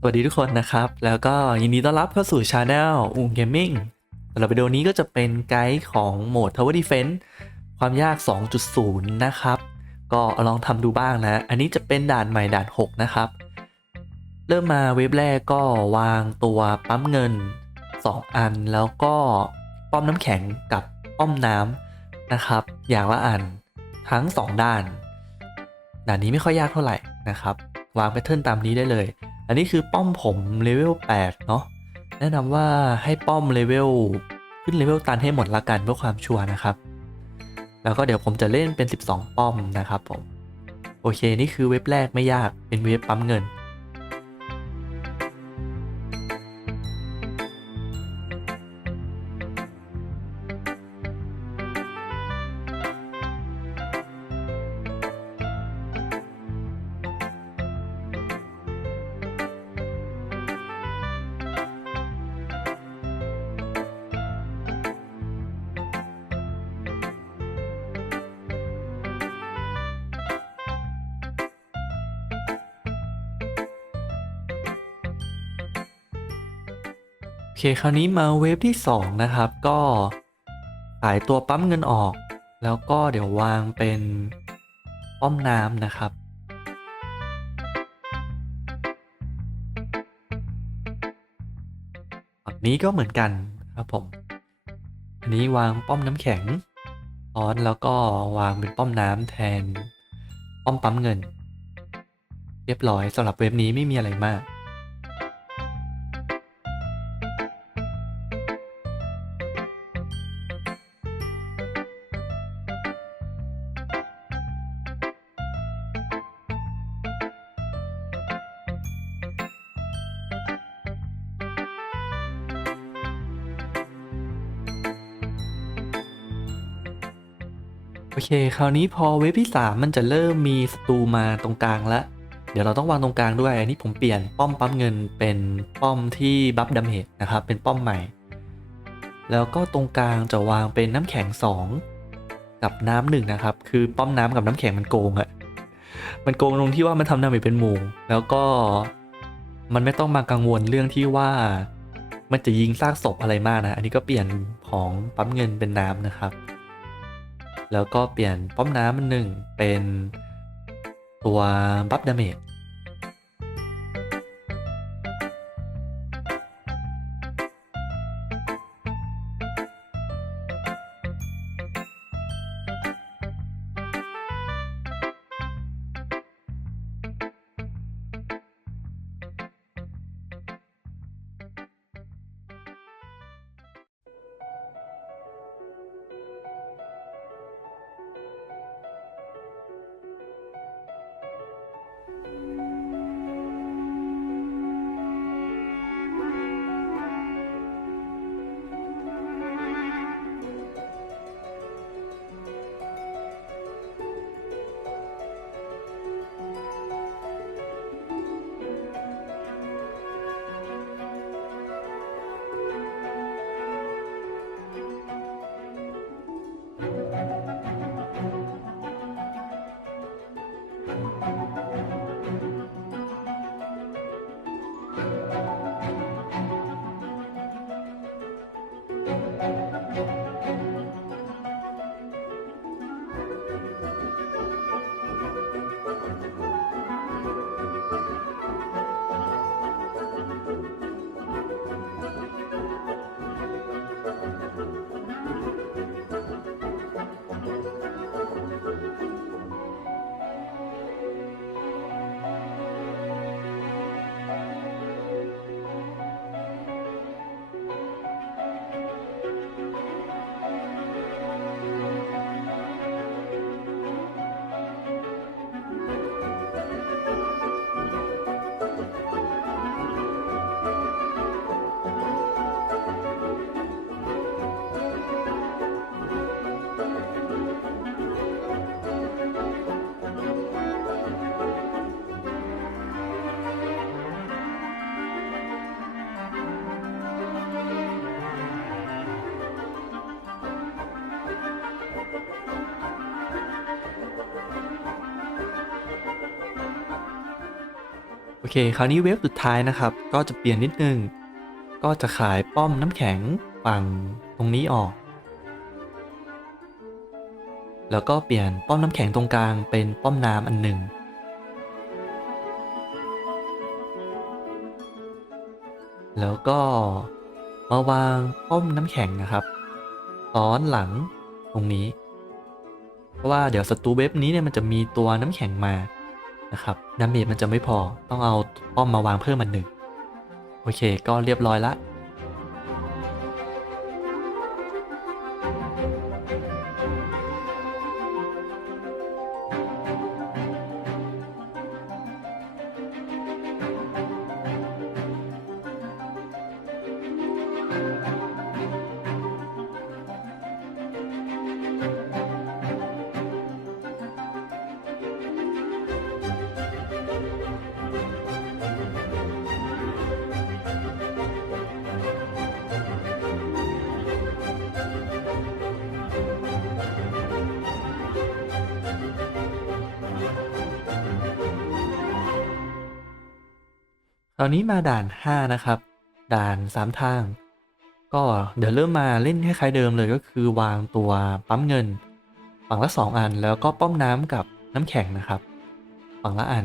สวัสดีทุกคนนะครับ แล้วก็ยินดีต้อนรับเข้าสู่ช anel อูมเกมมิ่งสำหรับวิดีโอนี้ก็จะเป็นไกด์ของโหมด Tower Defense ความยาก 2.0 นะครับ ก็ลองทำดูบ้างนะ อันนี้จะเป็นด่านใหม่ด่าน 6 นะครับ เริ่มมาเว็บแรกก็วางตัวปั๊มเงิน 2 อัน แล้วก็ป้อมน้ำแข็งกับป้อมน้ำนะครับ อย่างละอันทั้ง 2 ด้าน ด่านนี้ไม่ค่อยยากเท่าไหร่นะครับ วางแพทเทิร์นตามนี้ได้เลย อันนี้คือป้อมผมเลเวล8เนาะแนะนำว่าให้ป้อมเลเวลขึ้นเลเวลตันให้หมดละกันเพื่อความชัวร์นะครับ แล้วก็เดี๋ยวผมจะเล่นเป็น 12 ป้อมนะครับผม โอเค นี่คือเว็บแรกไม่ยากเป็นเว็บปั๊มเงิน เคคราวนี้มาเวฟที่ 2 นะครับ ก็ขายตัวปั๊มเงินออก แล้วก็เดี๋ยววางเป็นป้อมน้ำนะครับฝั่งนี้ก็เหมือนกันครับผม อันนี้วางป้อมน้ำแข็งซ้อนแล้วก็วางเป็นป้อมน้ำแทนป้อมปั๊มเงิน เรียบร้อยสำหรับเว็บนี้ไม่มีอะไรมาก เค คราวนี้พอเวฟที่ 3 มันจะเริ่มมีศัตรูมาตรงกลางแล้วเดี๋ยวเราต้องวางตรงกลางด้วย อันนี้ผมเปลี่ยนป้อมปั๊มเงินเป็นป้อมที่บัฟดาเมจนะครับ เป็นป้อมใหม่ แล้วก็ตรงกลางจะวางเป็นน้ำแข็ง 2 กับน้ำหนึ่งนะครับ คือป้อมน้ำกับน้ำแข็งมันโกงอะมันโกงตรงที่ว่ามันทำดาเมจเป็นหมู่ แล้วก็มันไม่ต้องมากังวลเรื่องที่ว่ามันจะยิงซากศพอะไรมากนะ อันนี้ก็เปลี่ยนของปั๊มเงินเป็นน้ำนะครับ แล้วก็เปลี่ยนป้อมน้ำมันหนึ่งเป็นตัวบัฟดาเมจ เค คราวนี้เวฟสุดท้ายนะครับ ก็จะเปลี่ยนนิดนึง ก็จะขายป้อมน้ำแข็งฝั่งตรงนี้ออก แล้วก็เปลี่ยนป้อมน้ำแข็งตรงกลางเป็นป้อมน้ำอันหนึ่ง แล้วก็มาวางป้อมน้ำแข็งนะครับซ้อนหลังตรงนี้ เพราะว่าเดี๋ยวศัตรูเว็บนี้เนี่ยมันจะมีตัวน้ำแข็งมา นะครับดาเมจมันจะไม่พอต้องเอาป้อมมาวางเพิ่มมันหนึ่งโอเค ก็เรียบร้อยละ ตอนนี้มาด่าน 5 นะครับ ด่าน 3 ทาง ก็เดี๋ยวเริ่มมาเล่นคล้ายๆเดิมเลยก็คือวางตัวปั๊มเงิน ฝั่งละ 2 อันแล้วก็ป้อมน้ำกับน้ำแข็งนะครับ ฝั่งละอัน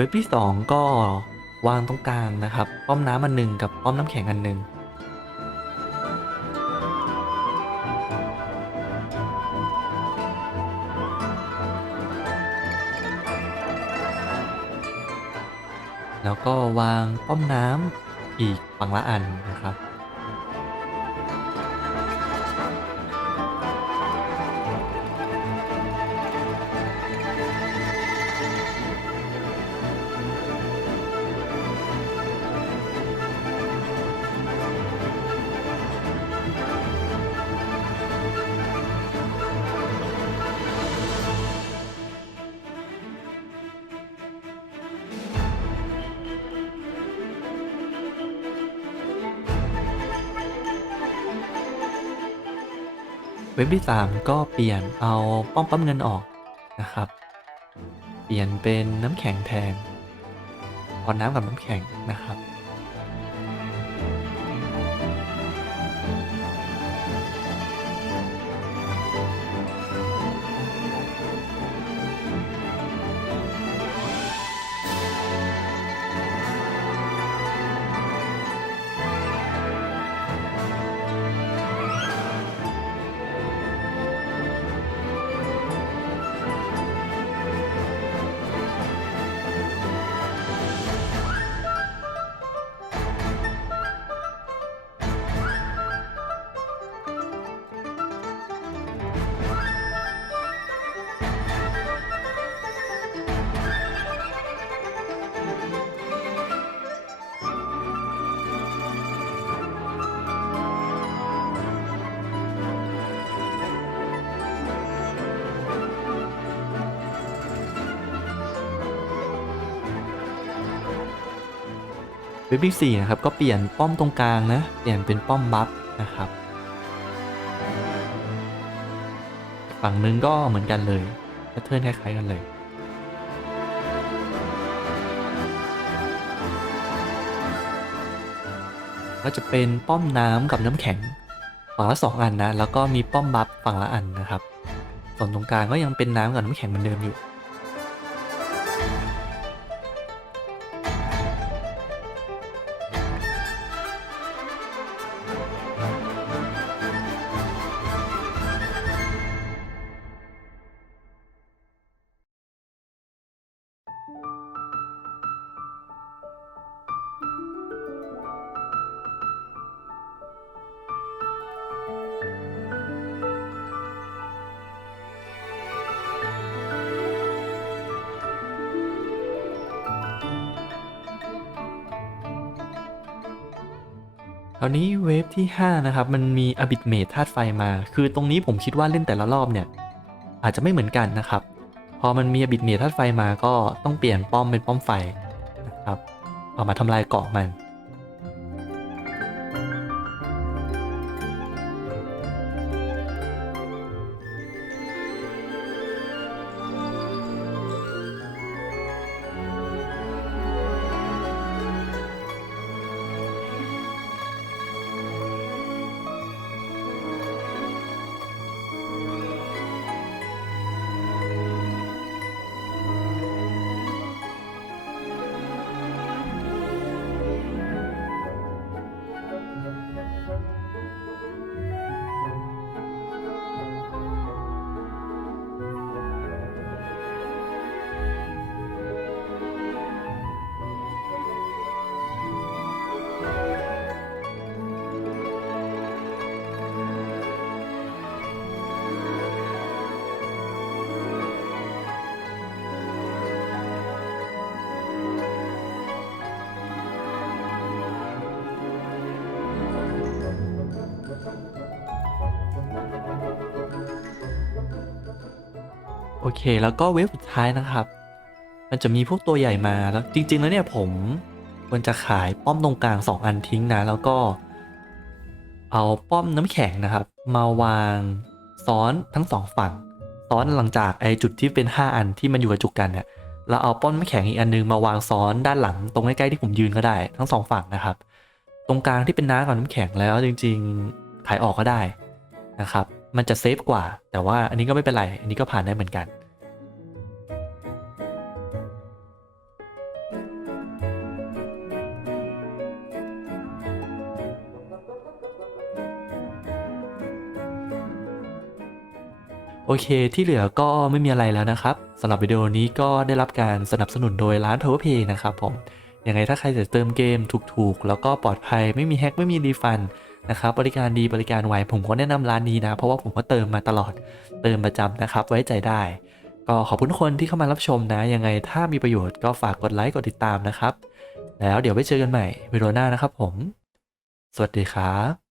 ว็บที่ 2 ก็วางตรงกลางนะครับ ป้อมน้ำอันหนึ่งกับป้อมน้ำแข็งอันหนึ่งแล้วก็วางป้อมน้ำอีกฝั่งละอันนะครับ ว็บที่ 3 ก็เปลี่ยนเอาป้อมปั๊มเงินออกนะครับ เปลี่ยนเป็นน้ำแข็งแทนพอน้ำกับน้ำแข็งนะครับ เว็บที่สี่นะครับก็เปลี่ยนป้อมตรงกลางนะเปลี่ยนเป็นป้อมบัฟนะครับ ฝั่งนึงก็เหมือนกันเลยแพทเทิร์นคล้ายๆกันเลยก็จะเป็นป้อมน้ำกับน้ำแข็งฝั่งละสองอันนะ แล้วก็มีป้อมบัฟฝั่งละอันนะครับ ส่วนตรงกลางก็ยังเป็นน้ำกับน้ำแข็งเหมือนเดิมอยู่ คราวนี้เวฟที่ 5 นะครับ มันมีอบิดเมทธาตุไฟมา คือตรงนี้ผมคิดว่าเล่นแต่ละรอบเนี่ย อาจจะไม่เหมือนกันนะครับ พอมันมีอบิดเมทธาตุไฟมาก็ต้องเปลี่ยนป้อมเป็นป้อมไฟนะครับ เอามาทำลายเกาะมัน โอเค แล้วก็เวฟสุดท้ายนะครับ มันจะมีพวกตัวใหญ่มาแล้วจริง ๆ แล้วเนี่ยผมควรจะขายป้อมตรงกลาง 2 อันทิ้งนะ แล้วก็เอาป้อมน้ำแข็งนะครับ มาวางซ้อนทั้งสองฝั่ง ซ้อนหลังจากไอจุดที่เป็น 5 อันที่มันอยู่กับจุกกันเนี่ยเราเอาป้อมน้ำแข็งอีกอันนึงมาวางซ้อนด้านหลังตรงใกล้ๆที่ผมยืนก็ได้ ทั้งสองฝั่งนะครับ ตรงกลางที่เป็นน้ำกับน้ำแข็งแล้วจริง ๆ ขายออกก็ได้นะครับ มันจะเซฟกว่า แต่ว่าอันนี้ก็ไม่เป็นไร อันนี้ก็ผ่านได้เหมือนกัน โอเคที่เหลือก็ไม่มีอะไรแล้วนะครับสำหรับวิดีโอนี้ก็ได้รับการสนับสนุนโดยร้าน Power Pay นะครับผมยังไงถ้าใครจะเติมเกมถูกๆ แล้วก็ปลอดภัยไม่มีแฮกไม่มีรีฟัน นะครับบริการดีบริการไวผมก็แนะนำร้านนี้นะ เพราะว่าผมก็เติมมาตลอดเติมประจำนะครับ ไว้ใจได้ ก็ขอบคุณทุกคนที่เข้ามารับชมนะยังไงถ้ามีประโยชน์ก็ฝากกดไลค์กดติดตามนะครับ แล้วเดี๋ยวไปเจอกันใหม่วิดีโอหน้านะครับผม สวัสดีครับ